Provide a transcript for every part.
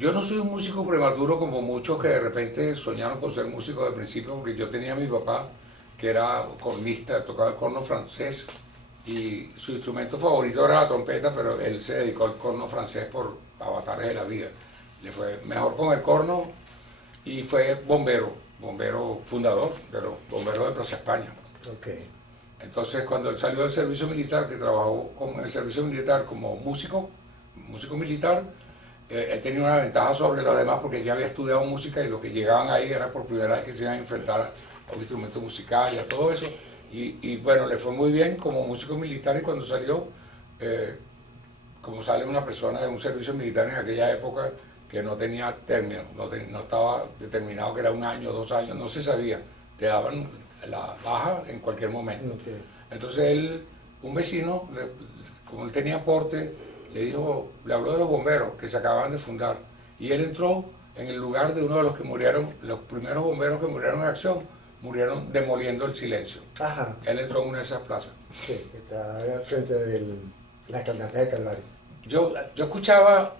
Yo no soy un músico prematuro como muchos que de repente soñaron con ser músicos de principio, porque yo tenía a mi papá, que era cornista, tocaba el corno francés, y su instrumento favorito era la trompeta, pero él se dedicó al corno francés por avatares de la vida. Le fue mejor con el corno y fue bombero, bombero fundador de los bomberos de Plaza España. Ok. Entonces, cuando él salió del servicio militar, que trabajó en el servicio militar como músico, músico militar, él tenía una ventaja sobre los demás porque ya había estudiado música y los que llegaban ahí era por primera vez que se iban a enfrentar a un instrumento musical y a todo eso. Y bueno, le fue muy bien como músico militar y cuando salió, eh, como sale una persona de un servicio militar en aquella época que no tenía término, no estaba determinado que era 1 año, 2 años, no se sabía, te daban la baja en cualquier momento. Okay. Entonces él, un vecino, como él tenía aporte, le dijo, le habló de los bomberos que se acababan de fundar y él entró en el lugar de uno de los que murieron, los primeros bomberos que murieron en acción, murieron demoliendo el silencio. Ajá. Él entró en una de esas plazas. Sí, que está al frente de la Catedral del Calvario. Yo escuchaba,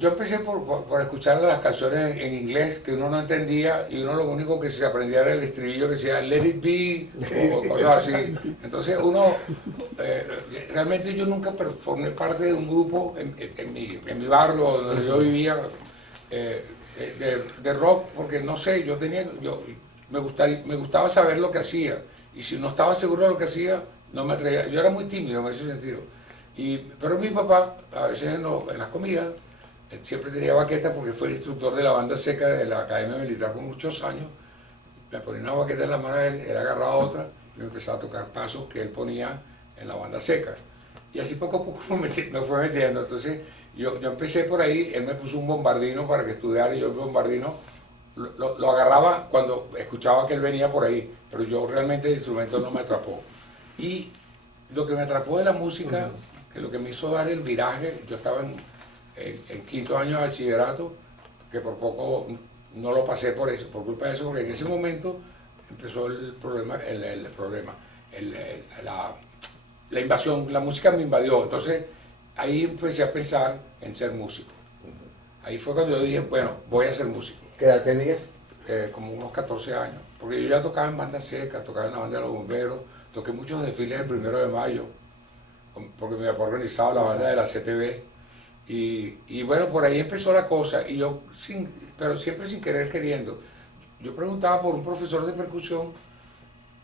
yo empecé por escuchar las canciones en inglés que uno no entendía y uno lo único que se aprendía era el estribillo que decía Let It Be o cosas así. Entonces uno, realmente yo nunca formé parte de un grupo en mi barrio donde yo vivía de rock porque no sé, me gustaba saber lo que hacía y si no estaba seguro de lo que hacía no me atrevía. Yo era muy tímido en ese sentido. Pero mi papá, a veces en las comidas, él siempre tenía baquetas porque fue el instructor de la banda seca de la Academia Militar por muchos años. Me ponía una baqueta en la mano de él agarraba otra y me empezaba a tocar pasos que él ponía en la banda seca. Y así poco a poco me fue metiendo. Entonces yo empecé por ahí, él me puso un bombardino para que estudiara y yo el bombardino lo agarraba cuando escuchaba que él venía por ahí, pero yo realmente el instrumento no me atrapó. Y lo que me atrapó de la música, que lo que me hizo dar el viraje, yo estaba en 5.º año de bachillerato, que por poco no lo pasé por eso, por culpa de eso, porque en ese momento empezó el problema, la invasión, la música me invadió, entonces ahí empecé a pensar en ser músico. Ahí fue cuando yo dije, bueno, voy a ser músico. ¿Qué edad tenías? Como unos 14 años, porque yo ya tocaba en banda seca, tocaba en la banda de los bomberos, toqué muchos desfiles el 1 de mayo, porque me había organizado la banda de la CTV, y bueno, por ahí empezó la cosa, y yo, pero siempre sin querer queriendo, yo preguntaba por un profesor de percusión,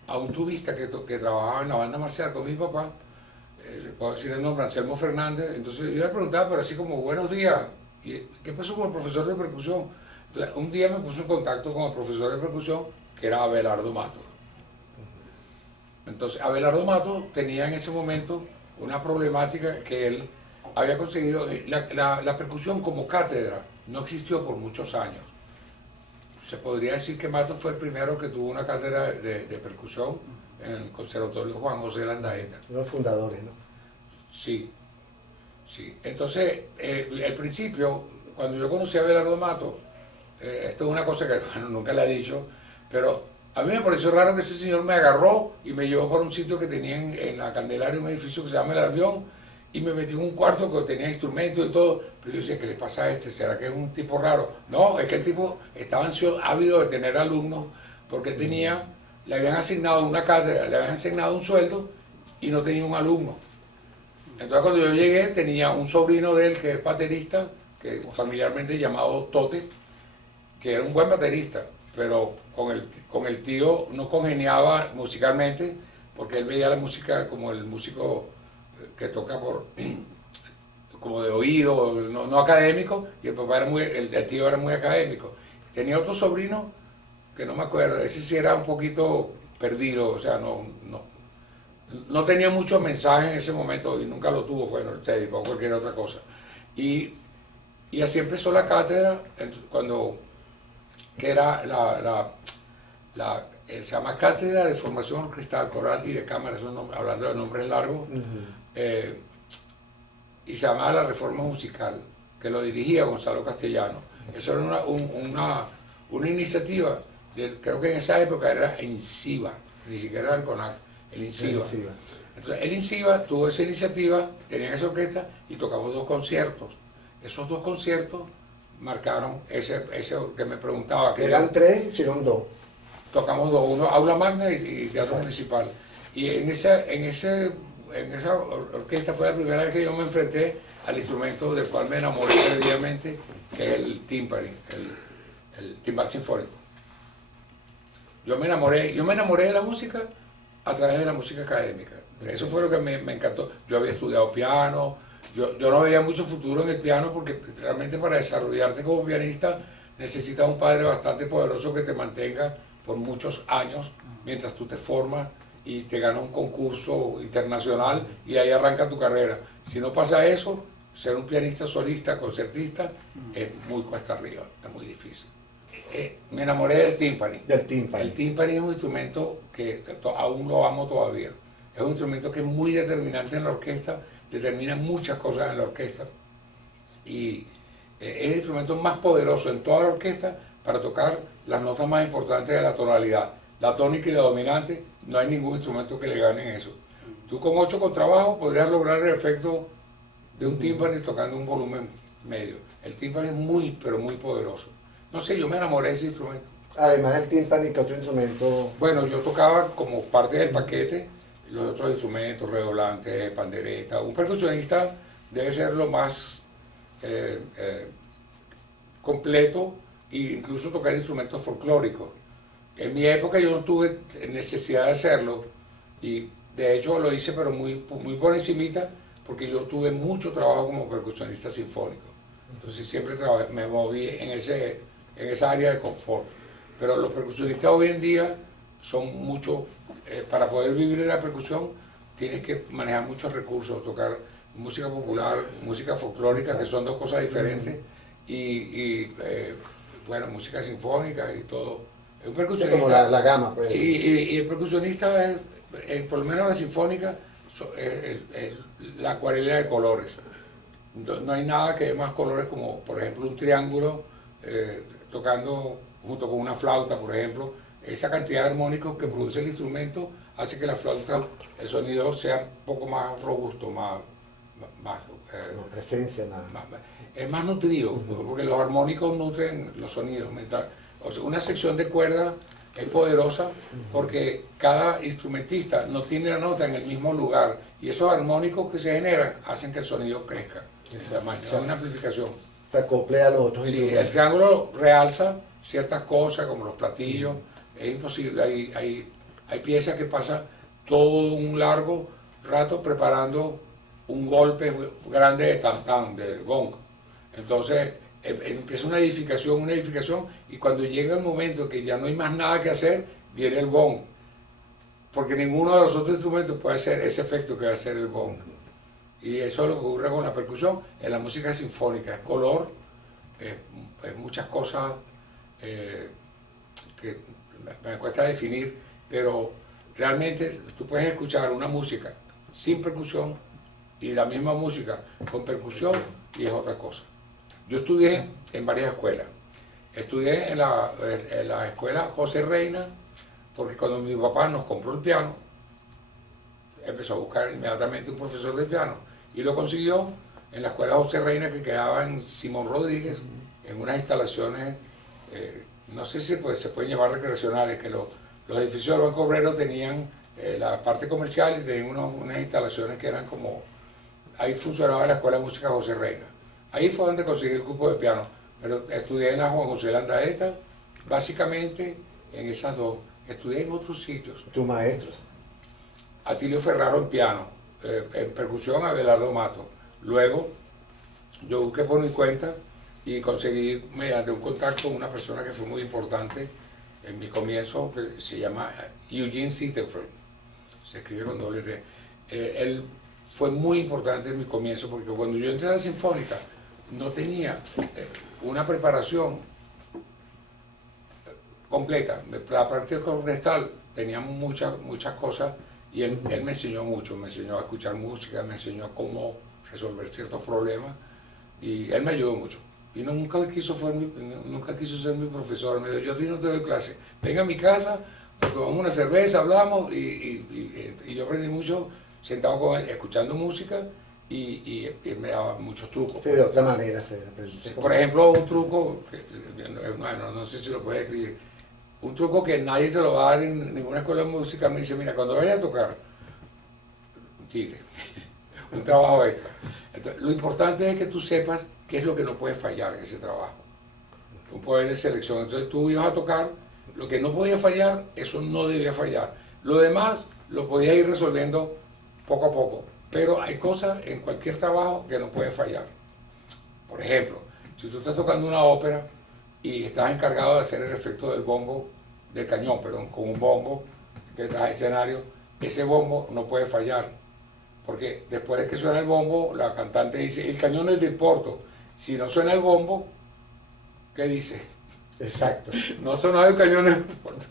a un tubista que trabajaba en la banda marcial con mi papá, puedo decir el nombre, Anselmo Fernández, entonces yo le preguntaba, pero así como, buenos días, ¿qué pasó con el profesor de percusión? Entonces, un día me puso en contacto con el profesor de percusión, que era Abelardo Mato. Entonces, Abelardo Mato tenía en ese momento una problemática que él había conseguido. La percusión como cátedra no existió por muchos años. Se podría decir que Mato fue el primero que tuvo una cátedra de percusión en el Conservatorio Juan José Landaeta. Los fundadores, ¿no? Sí, sí. Entonces, al principio, cuando yo conocí a Abelardo Mato, esto es una cosa que bueno, nunca le he dicho, pero a mí me pareció raro que ese señor me agarró y me llevó por un sitio que tenía en la Candelaria, un edificio que se llama El Albión, y me metí en un cuarto que tenía instrumentos y todo. Pero yo decía, ¿qué le pasa a este? ¿Será que es un tipo raro? No, es que el tipo estaba ávido de tener alumnos porque le habían asignado una cátedra, le habían asignado un sueldo y no tenía un alumno. Entonces cuando yo llegué tenía un sobrino de él que es baterista, que familiarmente llamado Tote, que era un buen baterista, pero con el tío no congeniaba musicalmente, porque él veía la música como el músico que toca como de oído, no académico, y el papá era el tío era muy académico. Tenía otro sobrino, que no me acuerdo, ese sí era un poquito perdido, o sea, no tenía muchos mensajes en ese momento y nunca lo tuvo, bueno, se dedicó a cualquier otra cosa. Y así empezó la cátedra, que era se llama Cátedra de Formación Orquestal, Coral y de Cámara, hablando de nombres largos, y se llamaba La Reforma Musical, que lo dirigía Gonzalo Castellano. Eso era una iniciativa, creo que en esa época era INSIVA, ni siquiera era el CONAC, el INSIVA. Entonces el INSIVA tuvo esa iniciativa, tenían esa orquesta y tocamos 2 conciertos. Esos 2 conciertos marcaron ese que me preguntaba. Que Eran tres, hicieron dos. tocamos dos, uno aula magna y teatro municipal. Y en esa orquesta fue la primera vez que yo me enfrenté al instrumento del cual me enamoré perdidamente, que es el timpani, el timbal sinfónico. Yo me enamoré de la música a través de la música académica. Eso fue lo que me encantó. Yo había estudiado piano, yo no veía mucho futuro en el piano porque realmente para desarrollarte como pianista necesitas un padre bastante poderoso que te mantenga por muchos años mientras tú te formas y te ganas un concurso internacional y ahí arranca tu carrera. Si no pasa eso, ser un pianista solista, concertista, es muy cuesta arriba, es muy difícil. Me enamoré del timpani. Del timpani. El timpani es un instrumento que aún lo amo todavía. Es un instrumento que es muy determinante en la orquesta, determina muchas cosas en la orquesta. Y es el instrumento más poderoso en toda la orquesta para tocar las notas más importantes de la tonalidad. La tónica y la dominante, no hay ningún instrumento que le gane en eso. Tú con 8 contrabajos podrías lograr el efecto de un tímpani tocando un volumen medio. El tímpani es muy, pero muy poderoso. No sé, yo me enamoré de ese instrumento. Además del timpani, ¿qué otro instrumento? Bueno, yo tocaba como parte del paquete los otros instrumentos, redoblantes, pandereta. Un percusionista debe ser lo más completo e incluso tocar instrumentos folclóricos. En mi época yo no tuve necesidad de hacerlo y de hecho lo hice pero muy por encimita porque yo tuve mucho trabajo como percusionista sinfónico. Entonces siempre me moví en esa área de confort. Pero los percusionistas hoy en día son mucho, para poder vivir de la percusión tienes que manejar muchos recursos, tocar música popular, música folclórica, que son dos cosas diferentes, bueno, música sinfónica y todo. Un percusionista, sí, como la gama, pues. Sí, y el percusionista es, por lo menos la sinfónica, la acuarela de colores. No hay nada que dé más colores como, por ejemplo, un triángulo tocando junto con una flauta, por ejemplo. Esa cantidad de armónicos que produce el instrumento hace que la flauta, el sonido sea un poco más robusto, más presencia, es más nutrido, porque los armónicos nutren los sonidos. O sea, una sección de cuerda es poderosa porque cada instrumentista no tiene la nota en el mismo lugar y esos armónicos que se generan hacen que el sonido crezca. Es una amplificación. Se acoplea a los otros instrumentos. El triángulo realza ciertas cosas como los platillos. Es imposible, hay piezas que pasan todo un largo rato preparando un golpe grande de tam-tam, de gong. Entonces empieza una edificación, y cuando llega el momento que ya no hay más nada que hacer, viene el gong. Porque ninguno de los otros instrumentos puede hacer ese efecto que va a hacer el gong. Y eso es lo que ocurre con la percusión. En la música sinfónica es color, es muchas cosas que me cuesta definir, pero realmente tú puedes escuchar una música sin percusión y la misma música con percusión y es otra cosa. Yo estudié en varias escuelas. Estudié en la escuela José Reina, porque cuando mi papá nos compró el piano, empezó a buscar inmediatamente un profesor de piano y lo consiguió en la escuela José Reina, que quedaba en Simón Rodríguez, en unas instalaciones, no sé si se pueden llamar recreacionales, que los edificios del Banco Obrero tenían la parte comercial y tenían unas instalaciones que eran como, ahí funcionaba la Escuela de Música José Reina. Ahí fue donde conseguí el grupo de piano, pero estudié en la Juan José Landaeta, básicamente en esas dos. Estudié en otros sitios. ¿Tus maestros? Atilio Ferraro en piano, en percusión Abelardo Mato. Luego yo busqué por mi cuenta y conseguí mediante un contacto una persona que fue muy importante en mi comienzo, que se llama Eugene Sitterfeld, se escribe con doble T. Él fue muy importante en mi comienzo porque cuando yo entré a la Sinfónica no tenía una preparación completa. La práctica orquestal tenía muchas cosas y él me enseñó mucho, me enseñó a escuchar música, me enseñó cómo resolver ciertos problemas y él me ayudó mucho. Y nunca quiso ser mi profesor, me dijo, yo a ti no te doy clase, venga a mi casa, nos tomamos una cerveza, hablamos y yo aprendí mucho sentado con él, escuchando música y él me daba muchos trucos. Sí, de otra manera se aprende. Por ejemplo, un truco, bueno, no sé si lo puedes escribir, un truco que nadie te lo va a dar en ninguna escuela de música, me dice, mira, cuando vayas a tocar, tigre, un trabajo extra. Entonces, lo importante es que tú sepas qué es lo que no puede fallar en ese trabajo. Un poder de selección. Entonces tú ibas a tocar, lo que no podía fallar, eso no debía fallar. Lo demás lo podías ir resolviendo poco a poco. Pero hay cosas en cualquier trabajo que no pueden fallar. Por ejemplo, si tú estás tocando una ópera y estás encargado de hacer el efecto del bombo, del cañón, perdón, con un bombo detrás del escenario, ese bombo no puede fallar. Porque después de que suena el bombo, la cantante dice, el cañón es del Porto. Si no suena el bombo, ¿qué dice? Exacto. No ha sonado el cañón del Porto.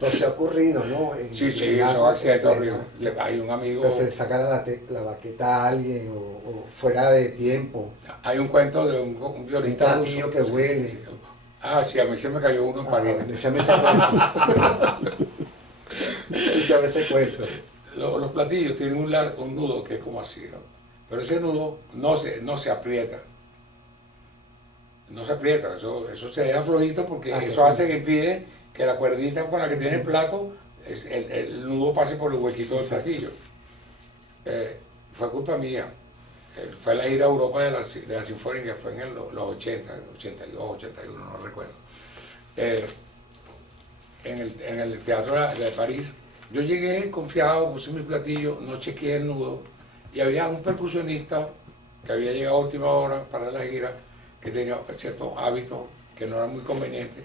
No se ha ocurrido, ¿no? Sí, eso es accidente horrible. Hay un amigo... Que se le saca la baqueta a alguien o fuera de tiempo. Hay un cuento de un violista Un platillo que huele. Ah, sí, a mí se me cayó uno en París. Bueno, échame ese cuento. Échame ese cuento. Los platillos tienen un nudo que es como así, ¿no? Pero ese nudo no se aprieta. No se aprieta, eso se deja flojito porque eso hace que impide que la cuerdita con la que tiene el plato, el nudo pase por el huequito del platillo. Fue culpa mía. Fue la gira a Europa de la Sinfónica, fue en los 80, 82, 81, no recuerdo. En el Teatro de París. Yo llegué confiado, puse mi platillo, no chequeé el nudo y había un percusionista que había llegado a última hora para la gira que tenía ciertos hábitos que no eran muy convenientes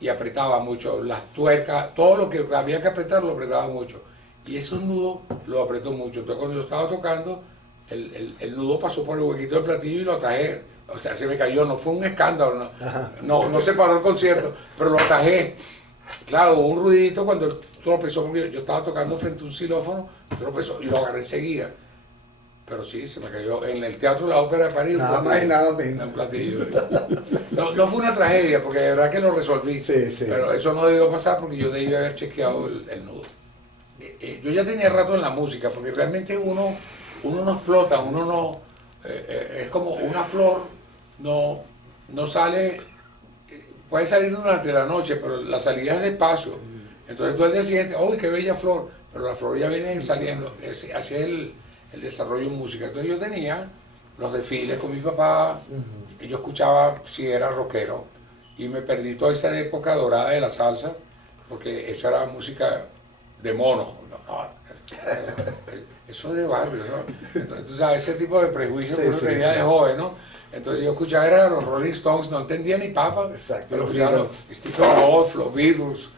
y apretaba mucho las tuercas, todo lo que había que apretar lo apretaba mucho y ese nudo lo apretó mucho. Entonces cuando yo estaba tocando, el nudo pasó por el huequito del platillo y lo atajé. O sea, se me cayó, no fue un escándalo, no se paró el concierto, pero lo atajé. Claro, hubo un ruidito cuando tropezó, porque yo estaba tocando frente a un xilófono, tropezó y lo agarré enseguida. Pero sí, se me cayó en el Teatro de la Ópera de París. Nada más y nada menos. Un platillo. No fue una tragedia, porque de verdad que lo resolví. Sí. Pero eso no debió pasar porque yo debí haber chequeado el nudo. Yo ya tenía rato en la música, porque realmente uno no explota, uno no... es como una flor, no sale... Puede salir durante la noche, pero la salida es despacio. Entonces tú al día siguiente, ¡uy, qué bella flor! Pero la flor ya viene saliendo. Así es el desarrollo en música. Entonces yo tenía los desfiles con mi papá, y yo escuchaba si era rockero, y me perdí toda esa época dorada de la salsa, porque esa era música de mono. Eso es de barrio, ¿no? Entonces, tú sabes, ese tipo de prejuicios que uno tenía de joven, ¿no? Entonces yo escuchaba era los Rolling Stones, no entendía ni papa. Exacto, Pero los escuchaba Beatles. Stephen Wolf, los Beatles.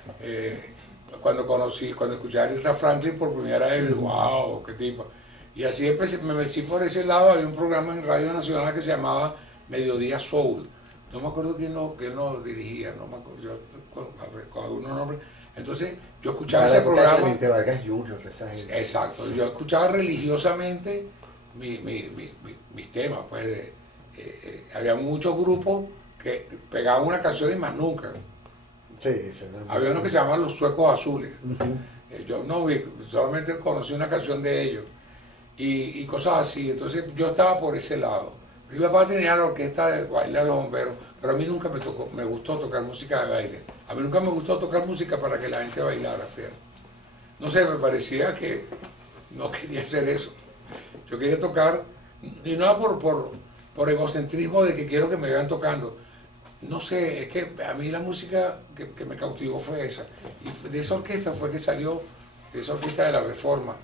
Cuando escuché a Aretha Franklin por primera vez, wow, qué tipo. Y así me metí por ese lado. Había un programa en Radio Nacional que se llamaba Mediodía Soul. No me acuerdo quién lo dirigía, no me acuerdo, con algunos nombres. Entonces yo escuchaba ese programa. Clemente Vargas Jr., esa gente. Exacto, yo escuchaba religiosamente mis temas, pues. Había muchos grupos que pegaban una canción y más nunca. Sí, había uno que se llamaba Los Suecos Azules. Yo no vi, solamente conocí una canción de ellos y cosas así. Entonces yo estaba por ese lado. Mi papá tenía la orquesta de baile de los bomberos, pero a mí nunca me gustó tocar música de baile. A mí nunca me gustó tocar música para que la gente bailara, fíjate. No sé, me parecía que no quería hacer eso. Yo quería tocar, y no por egocentrismo de que quiero que me vean tocando. No sé, es que a mí la música que me cautivó fue esa. Y de esa orquesta fue que salió, de esa orquesta de la Reforma,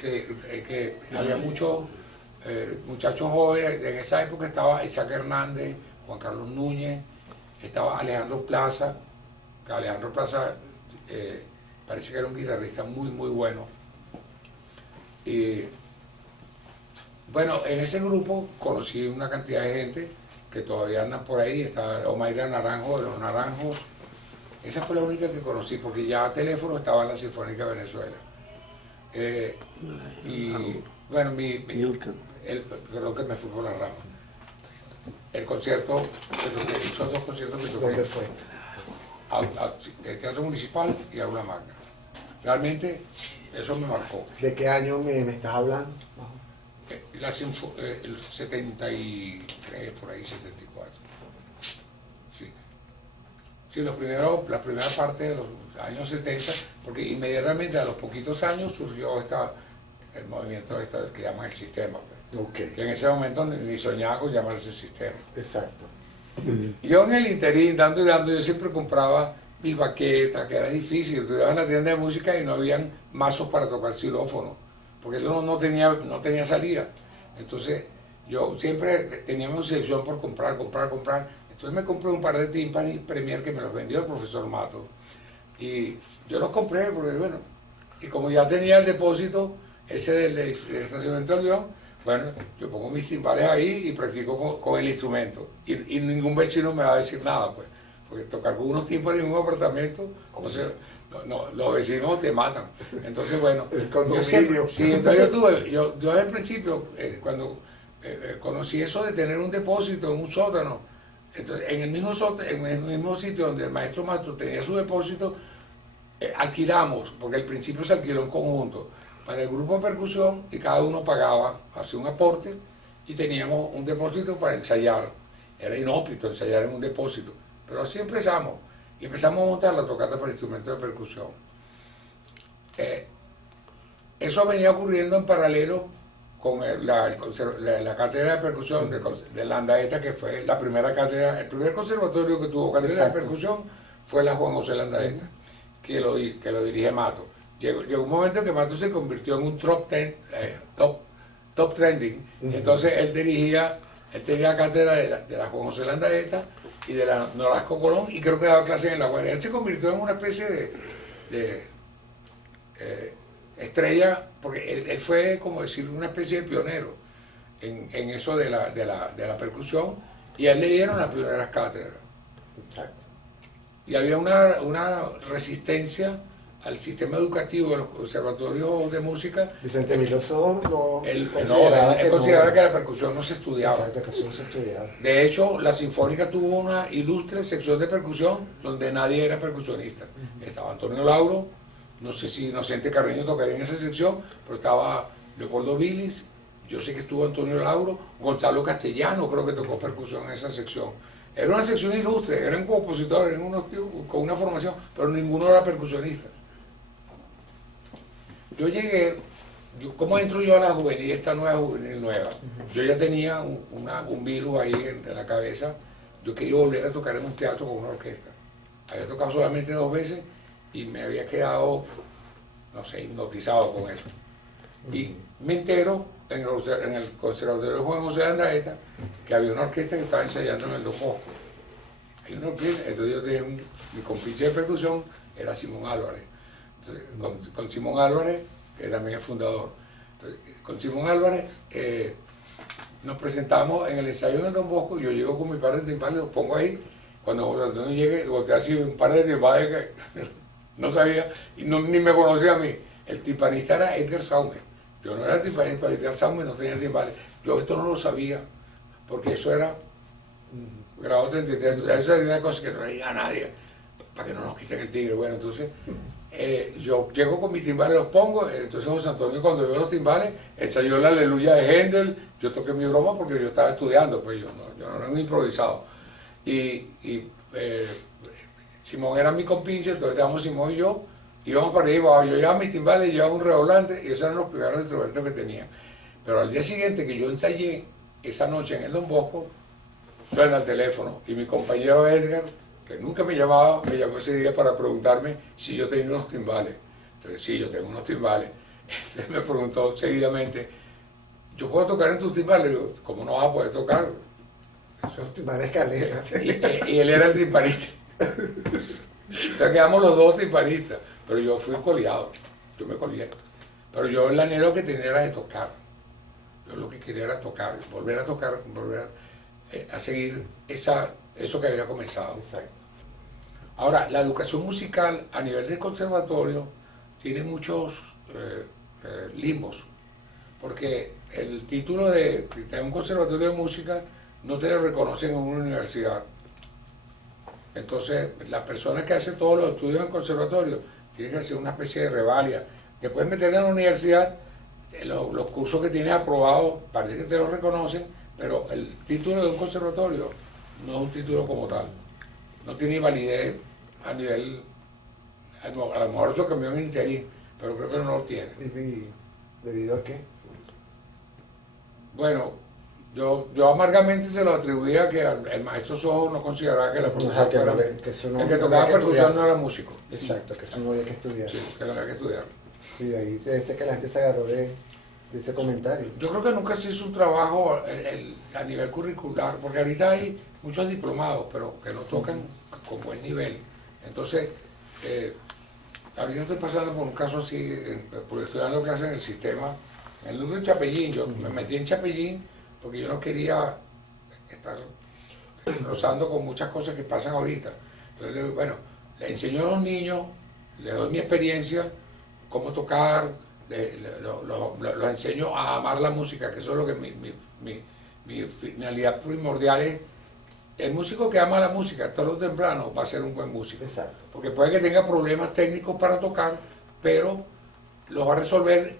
que había muchos muchachos jóvenes. En esa época estaba Isaac Hernández, Juan Carlos Núñez, estaba Alejandro Plaza. Alejandro Plaza parece que era un guitarrista muy, muy bueno. Y bueno, en ese grupo conocí una cantidad de gente que todavía andan por ahí. Está Omaira Naranjo de los Naranjos. Esa fue la única que conocí, porque ya Teléfono estaba en la Sinfónica de Venezuela. Y bueno, perdón que me fui por la rama. El concierto, esos dos conciertos que toqué. ¿Dónde fue? El Teatro Municipal y Aula Magna. Realmente eso me marcó. ¿De qué año me estás hablando? el 73, por ahí 74. Sí. Sí, la primera parte de los años 70, porque inmediatamente a los poquitos años surgió el movimiento que llaman el sistema. Pues. Okay. Y en ese momento ni soñaba con llamarse sistema. Exacto. Yo en el interín, dando y dando, yo siempre compraba mis baquetas, que era difícil. Tú ibas a la tienda de música y no habían mazos para tocar xilófono, porque eso no tenía salida. Entonces, yo siempre tenía mi obsesión por comprar. Entonces me compré un par de tímpanis Premier que me los vendió el profesor Mato. Y yo los compré porque, bueno, y como ya tenía el depósito, ese del estacionamiento del avión, bueno, yo pongo mis timbales ahí y practico con el instrumento. Y ningún vecino me va a decir nada, pues. Porque tocar con unos tímpanis en un apartamento, entonces, los vecinos te matan. Entonces, bueno, el condominio. Sí, entonces yo desde el principio, cuando conocí eso de tener un depósito en un sótano, entonces, en el mismo sitio donde el maestro tenía su depósito, alquilamos, porque al principio se alquiló en conjunto, para el grupo de percusión y cada uno pagaba, hacía un aporte y teníamos un depósito para ensayar. Era inhóspito ensayar en un depósito, pero así empezamos. Y empezamos a montar la tocata para instrumentos de percusión. Eso venía ocurriendo en paralelo con la cátedra de percusión de Landaeta, que fue la primera cátedra, el primer conservatorio que tuvo cátedra Exacto. de percusión fue la Juan José Landaeta, que lo dirige Mato. Llegó un momento en que Mato se convirtió en un top trending, y entonces él tenía cátedra de la Juan José Landaeta y de la Nolasco Colón, y creo que daba clases en la UAR. Él se convirtió en una especie de estrella, porque él fue, como decir, una especie de pionero en eso de la percusión, y a él le dieron las primeras cátedras. Exacto. Y había una resistencia al sistema educativo de los conservatorios de música. Vicente Miloso Él consideraba que la percusión no se estudiaba. Exacto, que eso no se estudiaba. De hecho, la Sinfónica tuvo una ilustre sección de percusión donde nadie era percusionista. Estaba Antonio Lauro, no sé si Inocente Carreño tocaría en esa sección, pero estaba Leopoldo Vilis, yo sé que estuvo Antonio Lauro, Gonzalo Castellano creo que tocó percusión en esa sección. Era una sección ilustre, eran compositores, eran unos tíos con una formación, pero ninguno era percusionista. Yo llegué, ¿cómo entro yo a la juvenil, esta nueva juvenil nueva? Yo ya tenía un virus ahí en la cabeza, yo quería volver a tocar en un teatro con una orquesta. Había tocado solamente 2 veces y me había quedado, no sé, hipnotizado con eso. Y me entero en el Conservatorio de Juan José Landaeta que había una orquesta que estaba ensayando en el Don Bosco. Hay una orquesta, entonces yo tenía mi compinche de percusión era Simón Álvarez. Entonces, con Simón Álvarez, que también es fundador. Entonces, con Simón Álvarez nos presentamos en el ensayo en el Don Bosco, yo llego con mi par de timbales, los pongo ahí. Cuando José Antonio llegue, volteé así un par de timbales que no sabía, y ni me conocía a mí. El timpanista era Edgar Saume. Yo no era timpanista, Edgar Saume no tenía timbales. Yo esto no lo sabía, porque eso era grado 33. Esa era una cosa que no le diga a nadie, para que no nos quiten el tigre. Bueno, entonces yo llego con mis timbales, los pongo. Entonces José Antonio, cuando vio los timbales, ensayó la Aleluya de Händel. Yo toqué mi broma porque yo estaba estudiando, pues yo no era un improvisado. Y Simón era mi compinche, entonces estábamos Simón y yo, íbamos para ahí, yo llevaba mis timbales, llevaba un redoblante, y esos eran los primeros instrumentos que tenía. Pero al día siguiente que yo ensayé, esa noche en el Don Bosco, suena el teléfono, y mi compañero Edgar, que nunca me llamaba, me llamó ese día para preguntarme si yo tenía unos timbales. Entonces, sí, yo tengo unos timbales. Entonces me preguntó seguidamente, ¿yo puedo tocar en tus timbales? Y yo, ¿cómo no vas a poder tocar? Los timbales escalera. Y él era el timpanista. O sea, quedamos los dos timpanistas, pero yo fui coleado, yo me coleé. Pero yo el anhelo que tenía era de tocar. Yo lo que quería era tocar, volver a tocar, volver a seguir eso que había comenzado. Exacto. Ahora, la educación musical a nivel del conservatorio tiene muchos limbos, porque el título de un conservatorio de música no te lo reconocen en una universidad. Entonces, la persona que hace todos los estudios en el conservatorio tiene que hacer una especie de revalia. Después de meterla en la universidad, los cursos que tienes aprobados parece que te los reconocen, pero el título de un conservatorio no es un título como tal. No tiene validez a nivel, a lo mejor eso cambió en interín, pero creo que no lo tiene. ¿Y debido a qué? Bueno, yo amargamente se lo atribuía a que el maestro Sojo no consideraba que la profesión Que fuera, no le- que eso no- el que no tocaba había que percusión no estudiar. era músico. Exacto, que eso no había que estudiar. Sí, que no había que estudiar. Y de ahí dice que la gente se agarró de ese comentario. Yo creo que nunca se hizo un trabajo a nivel curricular, porque ahorita hay muchos diplomados, pero que no tocan con buen nivel. Entonces, ahorita estoy pasando por un caso así, porque estoy dando clases en el sistema, en el núcleo de Chapellín. Yo me metí en Chapellín porque yo no quería estar rozando con muchas cosas que pasan ahorita. Entonces, bueno, le enseño a los niños, les doy mi experiencia, cómo tocar, los enseño a amar la música, que eso es lo que mi finalidad primordial es. El músico que ama la música, tarde o temprano, va a ser un buen músico. Exacto. Porque puede que tenga problemas técnicos para tocar, pero los va a resolver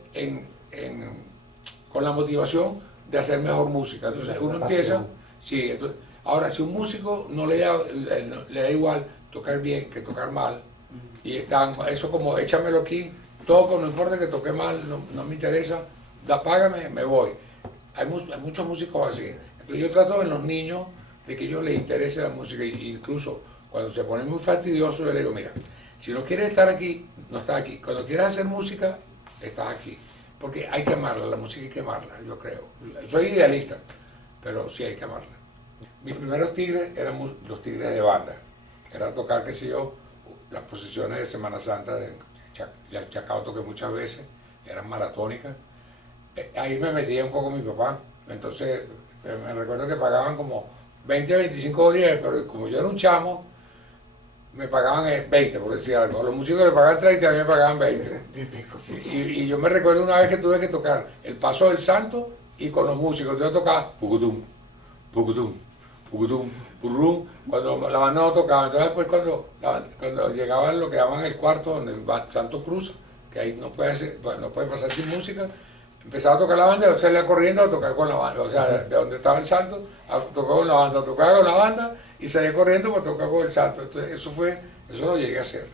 con la motivación de hacer mejor música. Entonces uno empieza, sí, entonces, ahora si un músico no le da igual tocar bien que tocar mal, y están, eso como échamelo aquí, toco, no importa que toque mal, no me interesa, págame, me voy. Hay muchos músicos así. Entonces yo trato en los niños de que a ellos les interese la música, e incluso cuando se ponen muy fastidiosos, yo les digo, mira, si no quieres estar aquí, no estás aquí. Cuando quieras hacer música, estás aquí. Porque hay que amarla, la música hay que amarla, yo creo. Soy idealista, pero sí hay que amarla. Mis primeros tigres eran los tigres de banda. Era tocar, qué sé yo, las procesiones de Semana Santa, Chacao toqué muchas veces, eran maratónicas. Ahí me metía un poco mi papá, entonces me recuerdo que pagaban como 20 a 25 días, pero como yo era un chamo, me pagaban 20, por decir algo. A los músicos le pagaban 30, a mí me pagaban 20. Típico. Y yo me recuerdo una vez que tuve que tocar el Paso del Santo y con los músicos. Yo tocaba pucutum, pucutum, pucutum, purrum, cuando la banda no tocaba. Entonces después cuando llegaban lo que llaman el cuarto, donde el Santo cruza, que ahí no puede pasar sin música, empezaba a tocar la banda y yo salía corriendo a tocar con la banda. O sea, de donde estaba el santo, a tocar con la banda, tocaba con la banda y salía corriendo para tocar con el santo. Entonces eso lo llegué a hacer.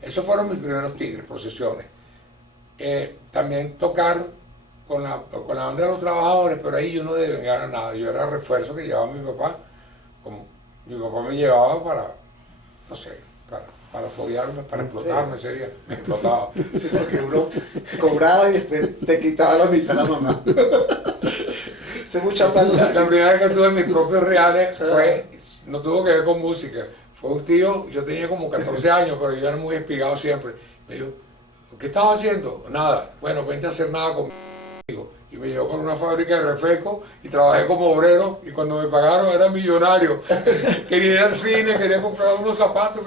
Esos fueron mis primeros tigres, procesiones. También tocar con la banda de los trabajadores, pero ahí yo no devengaba nada. Yo era refuerzo que llevaba mi papá. Como mi papá me llevaba para, no sé, para foguearme, para explotarme, Sí. sería, me explotaba. Sí, porque uno cobraba y después te quitaba la mitad la mamá. Se mucha plata. La primera vez que tuve mis propios reales no tuvo que ver con música. Fue un tío, yo tenía como 14 años, pero yo era muy espigado siempre. Me dijo, ¿qué estabas haciendo? Nada. Bueno, vente a hacer nada conmigo. Y me llevó con una fábrica de refrescos y trabajé como obrero. Y cuando me pagaron era millonario. Quería ir al cine, quería comprar unos zapatos.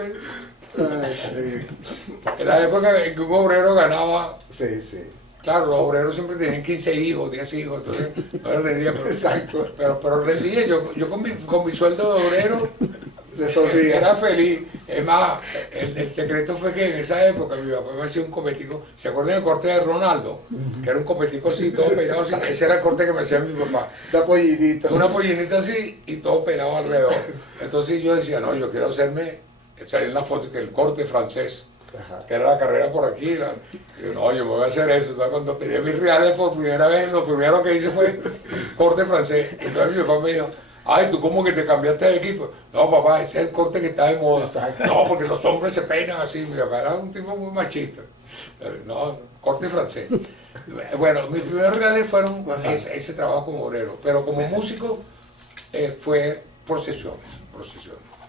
En la época en que un obrero ganaba, Sí, sí. claro, los obreros siempre tenían 15 hijos, 10 hijos, entonces no les rendía. Exacto. Pero rendía, yo con mi sueldo de obrero Resolvía. era feliz. Es más, el secreto fue que en esa época mi papá me hacía un copetico. ¿Se acuerdan del corte de Ronaldo? Que era un copetico así, todo pelado así. Ese era el corte que me hacía mi papá. La pollinita. Una pollinita así y todo pelado alrededor. Entonces yo decía, no, yo quiero salir en la foto, que el corte francés, Ajá. que era la carrera por aquí. Y yo, no, yo me voy a hacer eso. Entonces, cuando pedí mis reales por primera vez, lo primero que hice fue corte francés. Entonces mi papá me dijo, ay, ¿tú cómo que te cambiaste de equipo? No, papá, ese es el corte que está de moda. Exacto. No, porque los hombres se peinan así. Mi papá era un tipo muy machista. No, corte francés. Bueno, mis primeros reales fueron ese trabajo como obrero, pero como músico fue procesiones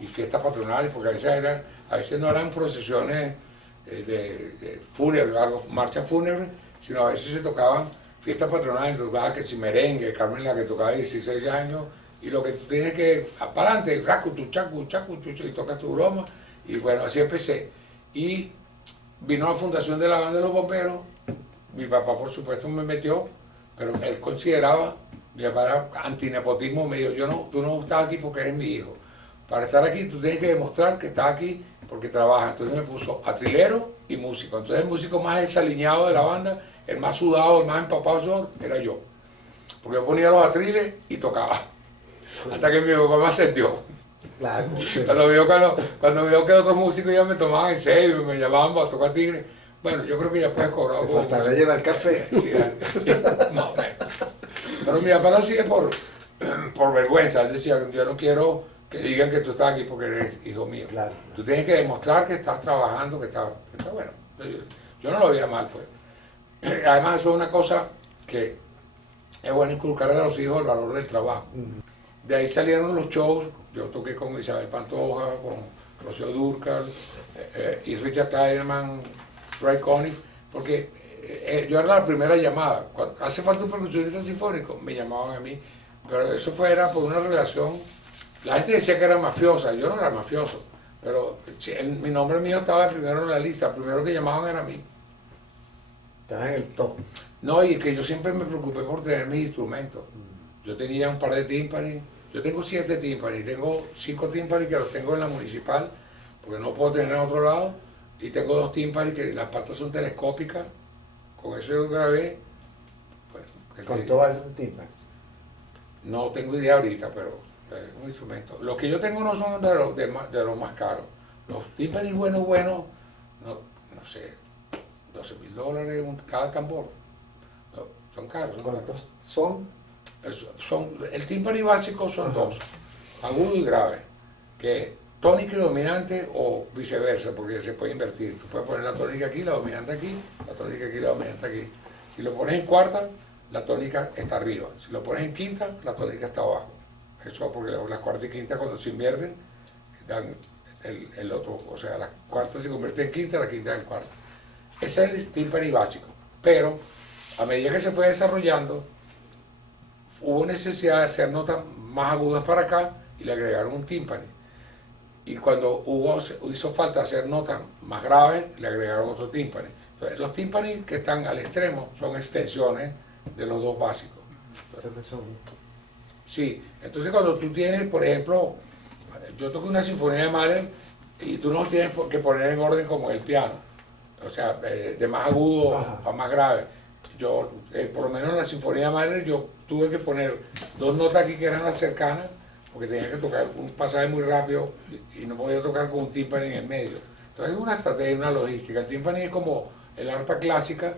y fiestas patronales, porque a veces no eran procesiones de fúnebres, marchas fúnebres, sino a veces se tocaban fiestas patronales, tocaba que si merengue, Carmen la que tocaba 16 años, y lo que tú tienes que, para adelante, racu, chacu, y tocas tu broma, y bueno, así empecé. Y vino la fundación de la banda de los bomberos, mi papá por supuesto me metió, pero él consideraba, mi papá era antinepotismo, me dijo, tú no estás aquí porque eres mi hijo. Para estar aquí tú tienes que demostrar que estás aquí porque trabajas. Entonces me puso atrilero y músico. Entonces el músico más desalineado de la banda el más sudado, el más empapado era yo. Porque yo ponía los atriles y tocaba. Hasta que mi papá me ascendió. Claro, Cuando vio que otros músicos ya me tomaban en serio, me llamaban para tocar tigre. Bueno, yo creo que ya puedes cobrar. te faltará llevar café. Sí, sí, no, pero mi papá lo hacía por vergüenza. Él decía, yo no quiero que digan que tú estás aquí porque eres hijo mío. Claro. Tú tienes que demostrar que estás trabajando, que estás bueno. Yo no lo veía mal, pues. Además, eso es una cosa que es bueno inculcar a los hijos el valor del trabajo. De ahí salieron los shows. Yo toqué con Isabel Pantoja, con Rocío Dúrcal y Richard Clayderman, Ray Conniff, porque yo era la primera llamada. Cuando hace falta un percusionista sinfónico, me llamaban a mí, pero eso era por una relación. La gente decía que era mafiosa, yo no era mafioso, pero mi nombre mío estaba primero en la lista, el primero que llamaban era a mí. Estás en el top. No, y que yo siempre me preocupé por tener mis instrumentos. Yo tenía un par de tímpanis, yo tengo 7 tímpanis, tengo 5 tímpanis que los tengo en la municipal, porque no puedo tener en otro lado, y tengo 2 tímpanis que las patas son telescópicas, con eso yo grabé. Bueno, ¿Cuánto vale un tímpano? no tengo idea ahorita, pero es un instrumento. Los que yo tengo no son de los más caros. Los tímpanis buenos, no sé, $12,000 cada tambor. No, son caros. ¿Cuántos son? El tímpani básico son 2, agudo y grave, que tónica y dominante o viceversa, porque se puede invertir. Tú puedes poner la tónica aquí, la dominante aquí, la tónica aquí, la dominante aquí. Si lo pones en cuarta, la tónica está arriba. Si lo pones en quinta, la tónica está abajo. Eso porque las cuarta y quinta cuando se invierten, dan el otro, o sea, la cuarta se convierte en quinta, la quinta en cuarta. Ese es el tímpani básico. Pero a medida que se fue desarrollando, hubo necesidad de hacer notas más agudas para acá y le agregaron un tímpani. Y cuando hizo falta hacer notas más graves, le agregaron otro tímpani. Entonces, los tímpanis que están al extremo son extensiones de los 2 básicos. Sí, entonces cuando tú tienes, por ejemplo, yo toco una sinfonía de Mahler y tú no tienes que poner en orden como el piano, o sea, de más agudo a más grave. Yo, por lo menos en la sinfonía de Mahler, yo tuve que poner 2 notas aquí que eran las cercanas, porque tenía que tocar un pasaje muy rápido y no podía tocar con un tímpani en el medio. Entonces es una estrategia, una logística. El tímpani es como el arpa clásica.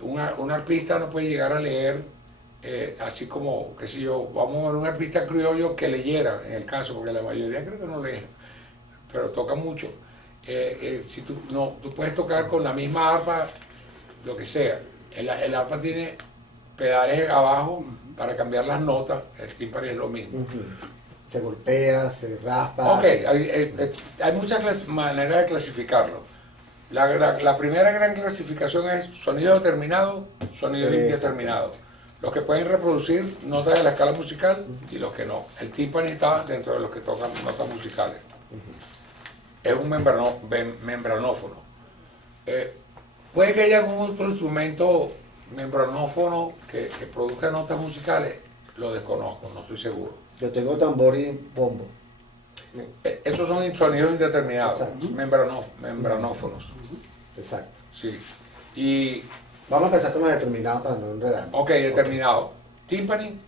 Un arpista no puede llegar a leer así como, qué sé yo, vamos a ver un arpista criollo que leyera, en el caso, porque la mayoría creo que no lee, pero toca mucho. Si tú puedes tocar con la misma arpa, lo que sea. El arpa tiene pedales abajo para cambiar las notas, el tímpani es lo mismo. Se golpea, se raspa. Ok, hay muchas maneras de clasificarlo. La primera gran clasificación es sonido determinado, sonido indeterminado. Los que pueden reproducir notas de la escala musical y los que no. El tímpani está dentro de los que tocan notas musicales. Es un membranófono. Puede que haya algún otro instrumento membranófono que produzca notas musicales, lo desconozco, no estoy seguro. Yo tengo tambor y bombo. Esos son sonidos indeterminados, Exacto. membranófonos. Exacto. Sí. Y, Vamos a empezar con los determinados para no enredarnos. ok, determinado. Timpani,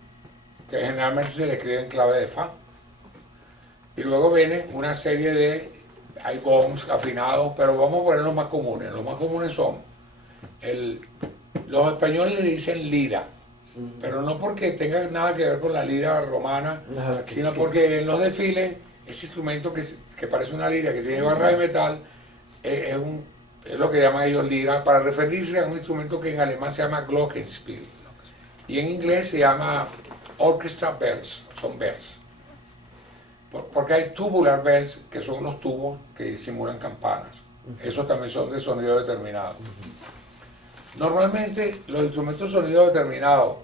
que generalmente se le escribe en clave de fa. Y luego viene una serie de, hay gongs afinados, pero vamos a poner los más comunes. Los más comunes son, los españoles le dicen lira, pero no porque tenga nada que ver con la lira romana, sino porque en los desfiles, ese instrumento que parece una lira, que tiene barra de metal, es lo que llaman ellos lira, para referirse a un instrumento que en alemán se llama Glockenspiel, y en inglés se llama orchestra bells, son bells. Porque hay tubular bells, que son unos tubos que simulan campanas. Esos también son de sonido determinado. Normalmente los instrumentos de sonido determinado,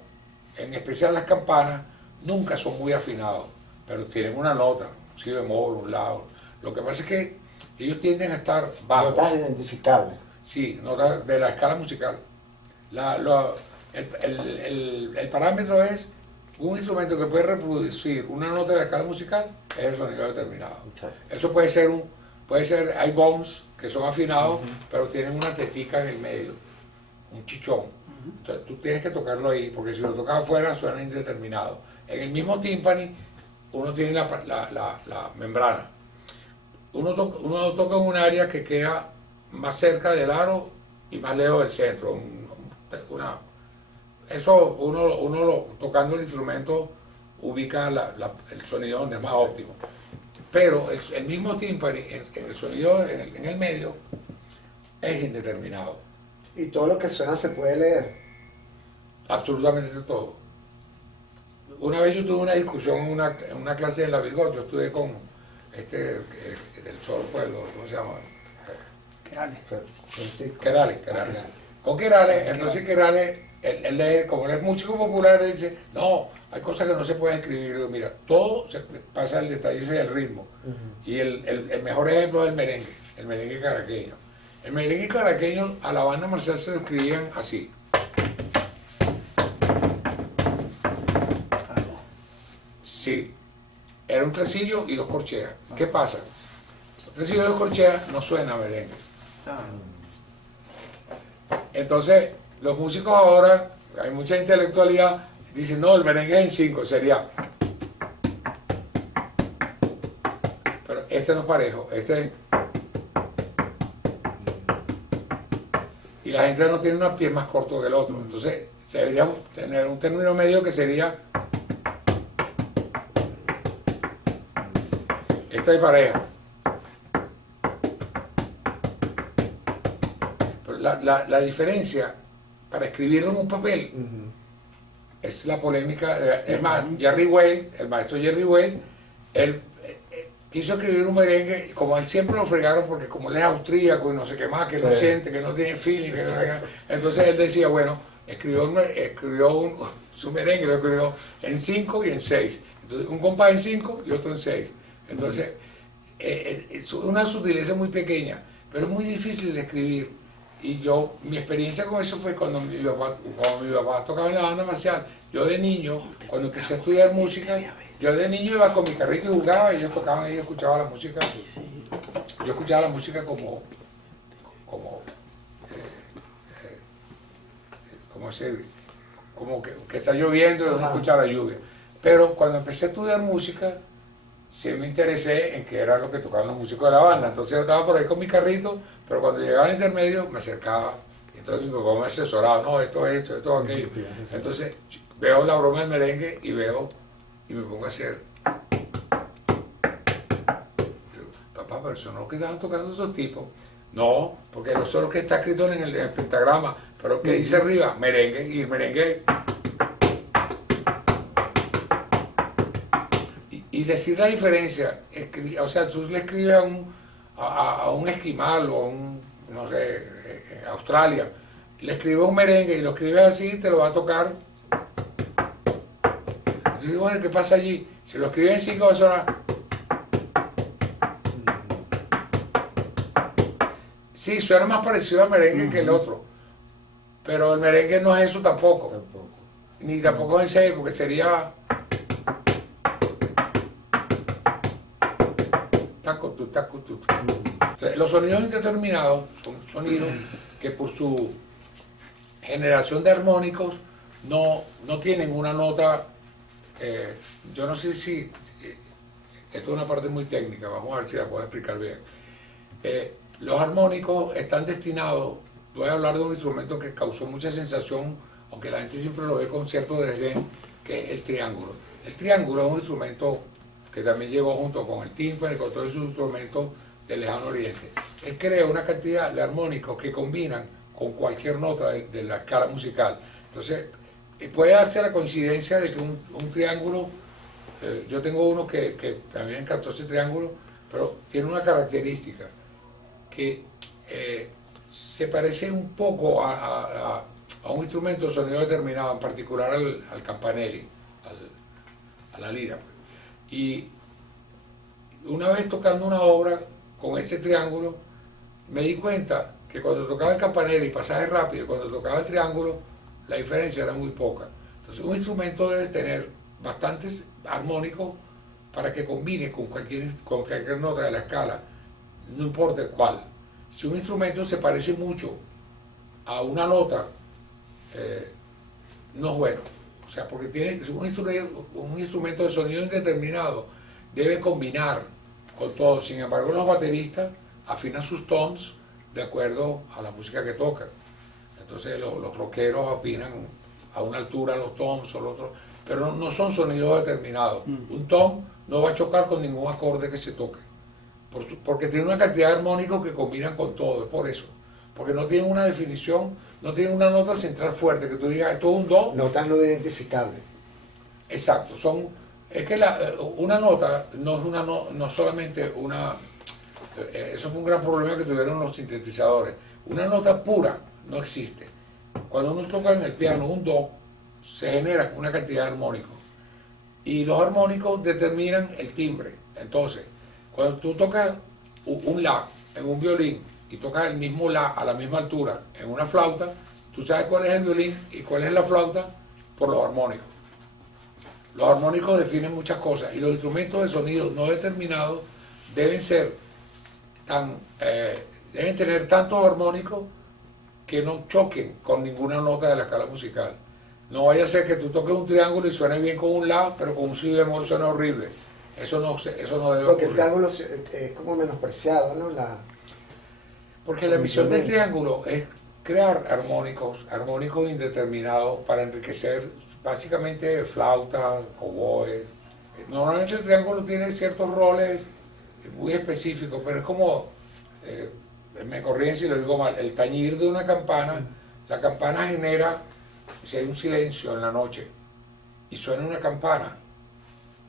en especial las campanas, nunca son muy afinados, pero tienen una nota, un si bemol, un lado. Lo que pasa es que ellos tienden a estar bajos. Notas identificables. Sí, notas de la escala musical. El parámetro es un instrumento que puede reproducir una nota de la escala musical, es el sonido determinado. Exacto. Eso puede ser, hay gongs que son afinados, pero tienen una tetica en el medio. un chichón. Entonces tú tienes que tocarlo ahí, porque si lo tocas afuera suena indeterminado. En el mismo tímpani uno tiene la membrana. Uno toca en un área que queda más cerca del aro y más lejos del centro. Eso tocando el instrumento ubica el sonido donde es más óptimo. Pero el mismo tímpani, el sonido en el medio, es indeterminado. Y todo lo que suena se puede leer. Absolutamente todo. Una vez yo tuve una discusión en una clase de la Bigot, yo estudié con del Solo Pueblo, ¿cómo se llama? Querales. Con Querales, entonces Querales, él lee, como él es músico popular, él dice, no, hay cosas que no se pueden escribir. Digo, mira, todo se pasa el detalle ese del ritmo. Y el mejor ejemplo es el merengue caraqueño. El merengue caraqueño a la banda marcial se lo escribían así. Sí, era un tresillo y 2 corcheas. ¿Qué pasa? Un tresillo y 2 corcheas no suena a merengue. Entonces, los músicos ahora, hay mucha intelectualidad, dicen, no, el merengue es en 5, sería. Pero este no es parejo, y la gente no tiene unos pies más cortos que el otro. Entonces, se debería tener un término medio que sería esta de pareja. Pero la diferencia para escribirlo en un papel es la polémica. Es más, Jerry Wade, el maestro Jerry Wade, él quiso escribir un merengue, como a él siempre lo fregaron porque como él es austríaco y no sé qué más, que no siente, que no tiene feeling, entonces él decía, bueno, escribió su merengue, lo escribió en 5 y en 6. Entonces un compás en 5 y otro en 6. Entonces es una sutileza muy pequeña, pero es muy difícil de escribir. Y mi experiencia con eso fue cuando mi papá tocaba en la banda marcial. Yo de niño, cuando empecé a estudiar música, yo de niño iba con mi carrito y jugaba, y ellos tocaban y yo escuchaba la música. Yo escuchaba la música como que está lloviendo y uno escucha la lluvia. Pero cuando empecé a estudiar música, sí me interesé en qué era lo que tocaban los músicos de la banda. Entonces yo estaba por ahí con mi carrito, pero cuando llegaba al intermedio me acercaba. Entonces mi papá me asesoraba, no, esto, aquello. Entonces veo la broma del merengue y me pongo a hacer. Papá, pero eso no es lo que estaban tocando esos tipos. No, porque eso es lo que está escrito en el pentagrama, pero que dice arriba, merengue, y el merengue. Y decir la diferencia, o sea, tú le escribes a un esquimal o a un, no sé, en Australia, le escribes un merengue y lo escribes así, te lo va a tocar. Entonces, bueno, ¿qué pasa allí? Si lo escribes en 5 va a sonar. Sí, suena más parecido al merengue que el otro, pero el merengue no es eso tampoco. Ni tampoco es en 6, porque sería. Los sonidos indeterminados son sonidos que por su generación de armónicos no tienen una nota. Yo no sé si esto es una parte muy técnica, vamos a ver si la puedo explicar bien. Los armónicos están destinados, voy a hablar de un instrumento que causó mucha sensación, aunque la gente siempre lo ve con cierto desdén, que es el triángulo. El triángulo es un instrumento que también llegó junto con el tímpano y con todos esos instrumentos del lejano oriente. Él crea una cantidad de armónicos que combinan con cualquier nota de la escala musical. Entonces, puede darse la coincidencia de que un triángulo, yo tengo uno que a mí me encantó ese triángulo, pero tiene una característica que se parece un poco a un instrumento de sonido determinado, en particular al campanelli, a la lira. Y una vez tocando una obra con ese triángulo, me di cuenta que cuando tocaba el campanelli pasaje rápido, cuando tocaba el triángulo, la diferencia era muy poca. Entonces un instrumento debe tener bastantes armónicos para que combine con cualquier nota de la escala, no importa cuál. Si un instrumento se parece mucho a una nota no es bueno. O sea, porque tiene un instrumento de sonido indeterminado, debe combinar con todo. Sin embargo, los bateristas afinan sus toms de acuerdo a la música que tocan. Entonces los rockeros afinan a una altura los toms o los otros, pero no son sonidos determinados. Un tom no va a chocar con ningún acorde que se toque, porque tiene una cantidad de armónicos que combinan con todo, es por eso. Porque no tienen una definición, no tienen una nota central fuerte, que tú digas, esto es un do. Notas no identificables. Exacto, es que una nota no solamente una, eso fue un gran problema que tuvieron los sintetizadores. Una nota pura no existe. Cuando uno toca en el piano un do, se genera una cantidad de armónicos. Y los armónicos determinan el timbre. Entonces, cuando tú tocas un la en un violín y tocas el mismo la a la misma altura en una flauta, tú sabes cuál es el violín y cuál es la flauta por los armónicos. Los armónicos definen muchas cosas y los instrumentos de sonido no determinados deben deben tener tantos armónicos que no choquen con ninguna nota de la escala musical. No vaya a ser que tú toques un triángulo y suene bien con un la, pero con un si bemol suena horrible. Eso no debe ocurrir. Porque el triángulo es como menospreciado, ¿no? Porque la misión del triángulo es crear armónicos indeterminados para enriquecer básicamente flautas, oboes. Normalmente el triángulo tiene ciertos roles muy específicos, pero es como, me corrigen si lo digo mal, el tañir de una campana. La campana genera, si hay un silencio en la noche y suena una campana,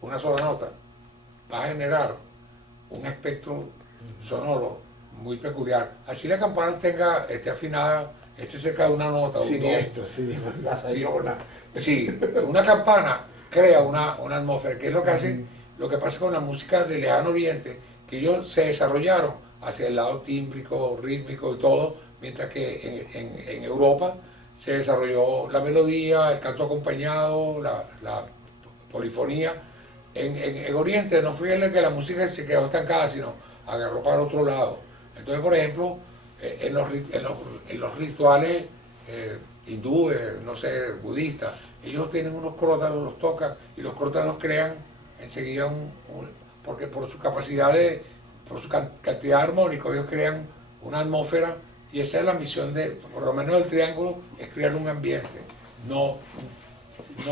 una sola nota, va a generar un espectro sonoro muy peculiar. Así la campana esté afinada, esté cerca de una nota. Siniestro, sí, sí, una campana crea una atmósfera, que es lo que hace, lo que pasa con la música del Lejano Oriente, que ellos se desarrollaron hacia el lado tímbrico, rítmico y todo, mientras que en Europa se desarrolló la melodía, el canto acompañado, la polifonía. En Oriente no fue el que la música se quedó estancada, sino agarró para otro lado. Entonces, por ejemplo, en los rituales hindúes, no sé, budistas, ellos tienen unos crótalos, los tocan, y los crótalos crean enseguida porque por su capacidad por su cantidad de armónicos, ellos crean una atmósfera, y esa es la misión por lo menos del triángulo, es crear un ambiente, no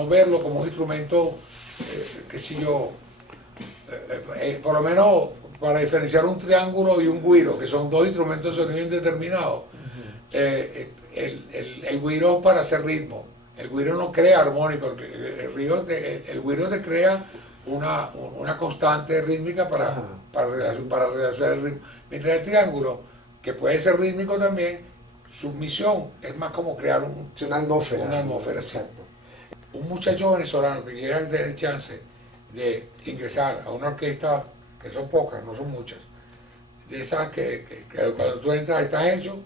verlo como un instrumento, qué sé yo, por lo menos para diferenciar un triángulo y un güiro, que son dos instrumentos de sonido indeterminados. El güiro para hacer ritmo, el güiro no crea armónico, el güiro te crea una constante rítmica para relacionar el ritmo, mientras el triángulo, que puede ser rítmico también, su misión es más como crear una atmósfera. Una atmósfera, exacto. Un muchacho venezolano que quiera tener chance de ingresar a una orquesta, que son pocas, no son muchas, de esas que cuando tú entras estás hecho,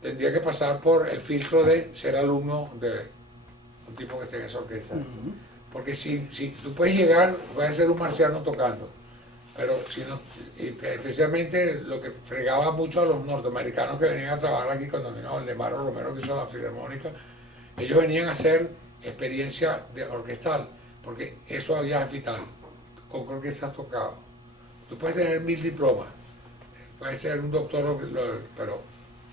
tendría que pasar por el filtro de ser alumno de un tipo que esté en esa orquesta. Porque si tú puedes llegar, puedes ser un marciano tocando, pero si no, especialmente lo que fregaba mucho a los norteamericanos que venían a trabajar aquí cuando vino Valdemar Romero, que hizo la Filarmónica, ellos venían a hacer experiencia orquestal, porque eso ya es vital. ¿Con qué orquesta has tocado? Tú puedes tener 1000 diplomas, puedes ser un doctor,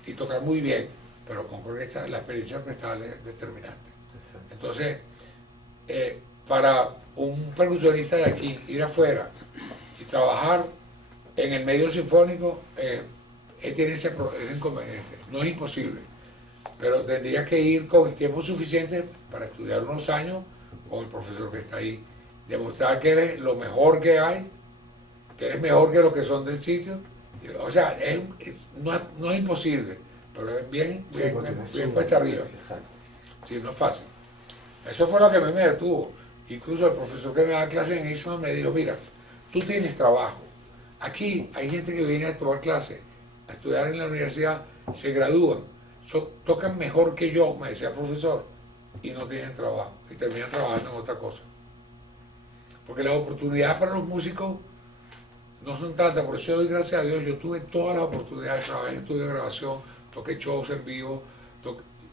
y tocar muy bien, pero con orquesta la experiencia orquestal es determinante. Entonces, para un percusionista de aquí ir afuera y trabajar en el medio sinfónico, él tiene ese inconveniente. No es imposible, pero tendría que ir con el tiempo suficiente para estudiar unos años con el profesor que está ahí, demostrar que eres lo mejor que hay, que eres mejor que los que son del sitio. O sea, no es imposible, pero es bien puesta arriba. Exacto. Sí, no es fácil. Eso fue lo que a mí me detuvo. Incluso el profesor que me da clase en Eastman me dijo, mira, tú tienes trabajo. Aquí hay gente que viene a tomar clase, a estudiar en la universidad, se gradúan, tocan mejor que yo, me decía el profesor, y no tienen trabajo, y terminan trabajando en otra cosa. Porque las oportunidades para los músicos no son tantas, por eso yo doy gracias a Dios, yo tuve todas las oportunidades, trabajé en estudio de grabación, toqué shows en vivo,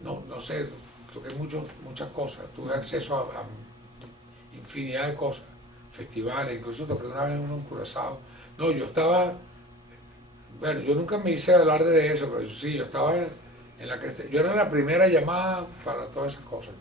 no sé, toqué muchas cosas, tuve acceso a infinidad de cosas, festivales, incluso toqué una vez uno en Curazao. No, yo estaba, bueno, yo nunca me hice hablar de eso, pero sí, yo estaba en la que yo era la primera llamada para todas esas cosas.